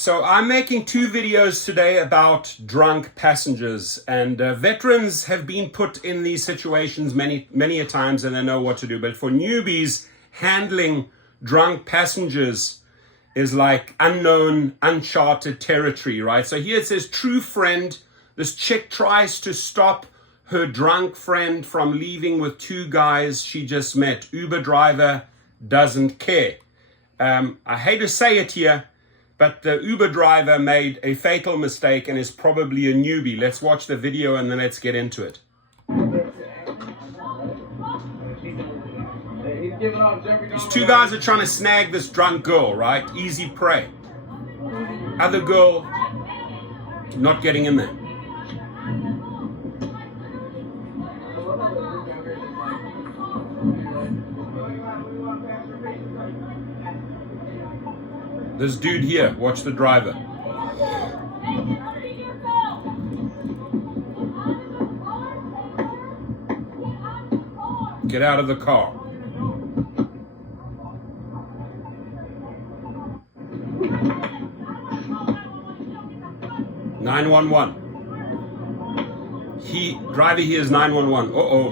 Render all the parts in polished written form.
So I'm making two videos today about drunk passengers, and veterans have been put in these situations many a times and they know what to do. But for newbies, handling drunk passengers is like unknown, uncharted territory, right? So here it says, true friend. This chick tries to stop her drunk friend from leaving with two guys she just met. Uber driver doesn't care. I hate to say it here, but the Uber driver made a fatal mistake and is probably a newbie. Let's watch the video and then let's get into it. These two guys are trying to snag this drunk girl, right? Easy prey. Other girl not getting in there. This dude here, watch the driver. Get out of the car. (911). Driver here is 911. Uh-oh.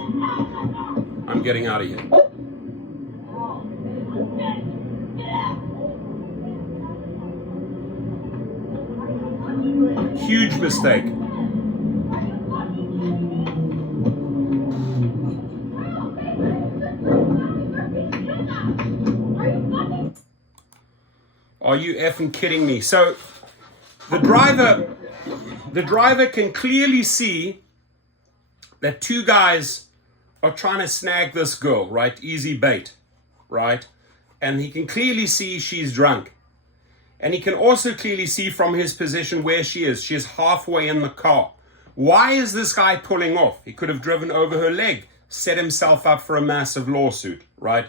I'm getting out of here. Huge mistake. Are you effing kidding me? So the driver can clearly see that two guys are trying to snag this girl, right? Easy bait, right? And he can clearly see she's drunk. And he can also clearly see from his position where she is. She is halfway in the car. Why is this guy pulling off? He could have driven over her leg, set himself up for a massive lawsuit, right?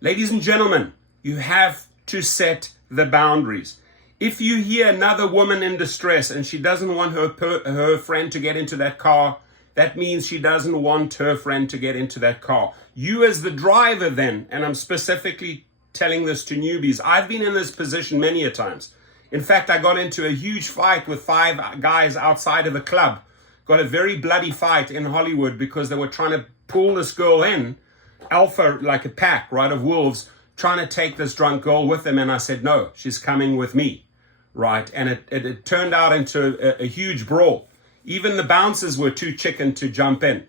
Ladies and gentlemen, you have to set the boundaries. If you hear another woman in distress and she doesn't want her friend to get into that car, that means she doesn't want her friend to get into that car. You as the driver then, and I'm specifically telling this to newbies, I've been in this position many a times. In fact, I got into a huge fight with 5 guys outside of a club. Got a very bloody fight in Hollywood because they were trying to pull this girl in, alpha, like a pack, right, of wolves, trying to take this drunk girl with them. And I said, no, she's coming with me, right? And it turned out into a huge brawl. Even the bouncers were too chicken to jump in.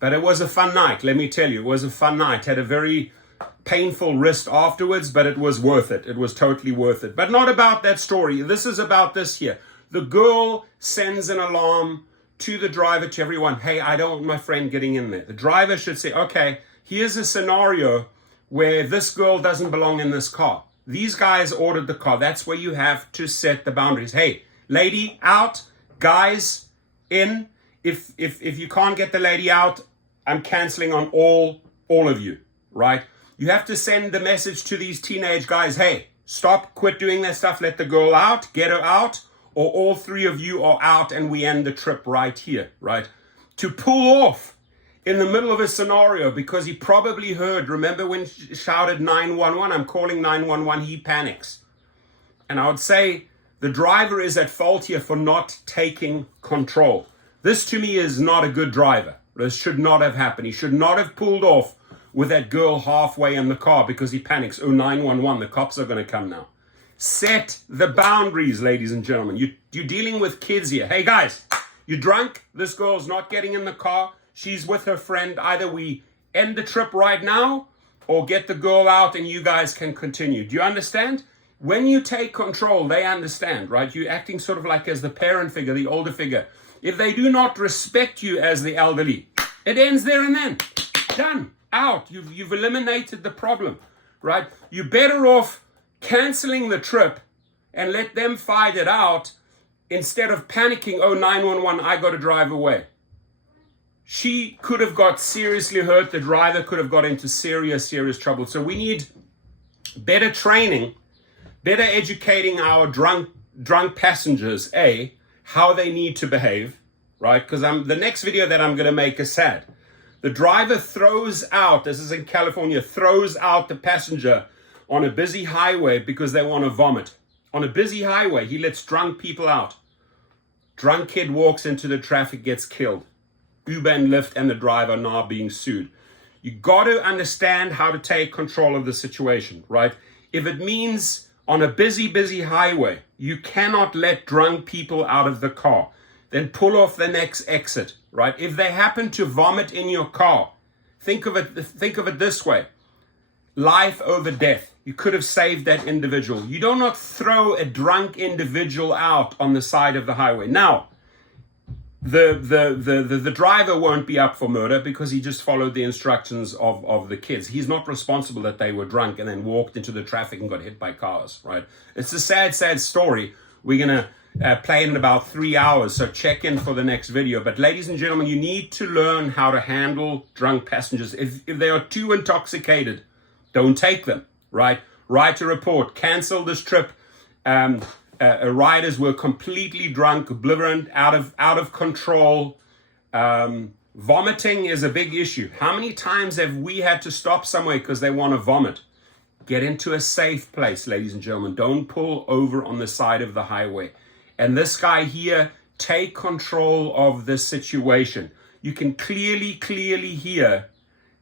But it was a fun night, let me tell you. It was a fun night. Had a very painful wrist afterwards, but it was worth it. It was totally worth it. But not about that story. This is about this here. The girl sends an alarm to the driver, to everyone. Hey, I don't want my friend getting in there. The driver should say, okay, here's a scenario where this girl doesn't belong in this car. These guys ordered the car. That's where you have to set the boundaries. Hey, lady out, guys in. If you can't get the lady out, I'm canceling on all of you, right? You have to send the message to these teenage guys, hey, stop, quit doing that stuff, let the girl out, get her out, or all 3 of you are out and we end the trip right here, right? To pull off in the middle of a scenario because he probably heard, remember when he shouted 911, I'm calling 911, he panics. And I would say the driver is at fault here for not taking control. This to me is not a good driver. This should not have happened. He should not have pulled off with that girl halfway in the car because he panics. Oh, 911, the cops are going to come now. Set the boundaries, ladies and gentlemen. You're dealing with kids here. Hey, guys, you're drunk. This girl's not getting in the car. She's with her friend. Either we end the trip right now or get the girl out and you guys can continue. Do you understand? When you take control, they understand, right? You're acting sort of like as the parent figure, the older figure. If they do not respect you as the elderly, it ends there and then. Done. Out. You've eliminated the problem, right? You're better off canceling the trip and let them fight it out instead of panicking, oh, 911, I got to drive away. She could have got seriously hurt. The driver could have got into serious trouble. So we need better training, better educating our drunk passengers, how they need to behave, right? Because the next video that I'm going to make is sad. The driver throws out, this is in California, throws out the passenger on a busy highway because they want to vomit. On a busy highway, he lets drunk people out. Drunk kid walks into the traffic, gets killed. Uber and Lyft and the driver now being sued. You got to understand how to take control of the situation, right? If it means on a busy highway, you cannot let drunk people out of the car, then pull off the next exit, right? If they happen to vomit in your car, think of it this way. Life over death. You could have saved that individual. You do not throw a drunk individual out on the side of the highway. Now, the driver won't be up for murder because he just followed the instructions of the kids. He's not responsible that they were drunk and then walked into the traffic and got hit by cars, right? It's a sad story. We're going to play it in about 3 hours, so check in for the next video. But ladies and gentlemen, you need to learn how to handle drunk passengers. If they are too intoxicated, don't take them, right? Write a report, cancel this trip. Riders were completely drunk, belligerent, out of control. Vomiting is a big issue. How many times have we had to stop somewhere because they want to vomit? Get into a safe place, ladies and gentlemen. Don't pull over on the side of the highway. And this guy here, take control of this situation. You can clearly hear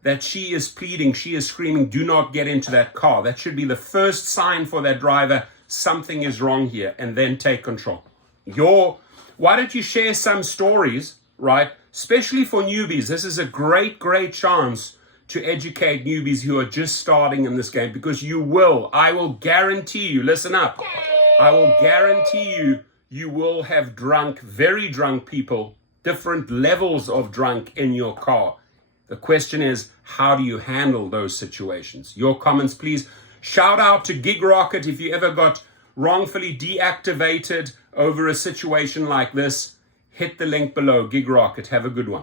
that she is pleading, she is screaming, do not get into that car. That should be the first sign for that driver, something is wrong here, and then take control. Why don't you share some stories, right? Especially for newbies. This is a great chance to educate newbies who are just starting in this game, because I will guarantee you, listen up, I will guarantee you will have drunk, very drunk people, different levels of drunk in your car. The question is, how do you handle those situations? Your comments, please. Shout out to Gig Rocket if you ever got wrongfully deactivated over a situation like this. Hit the link below. Gig Rocket. Have a good one.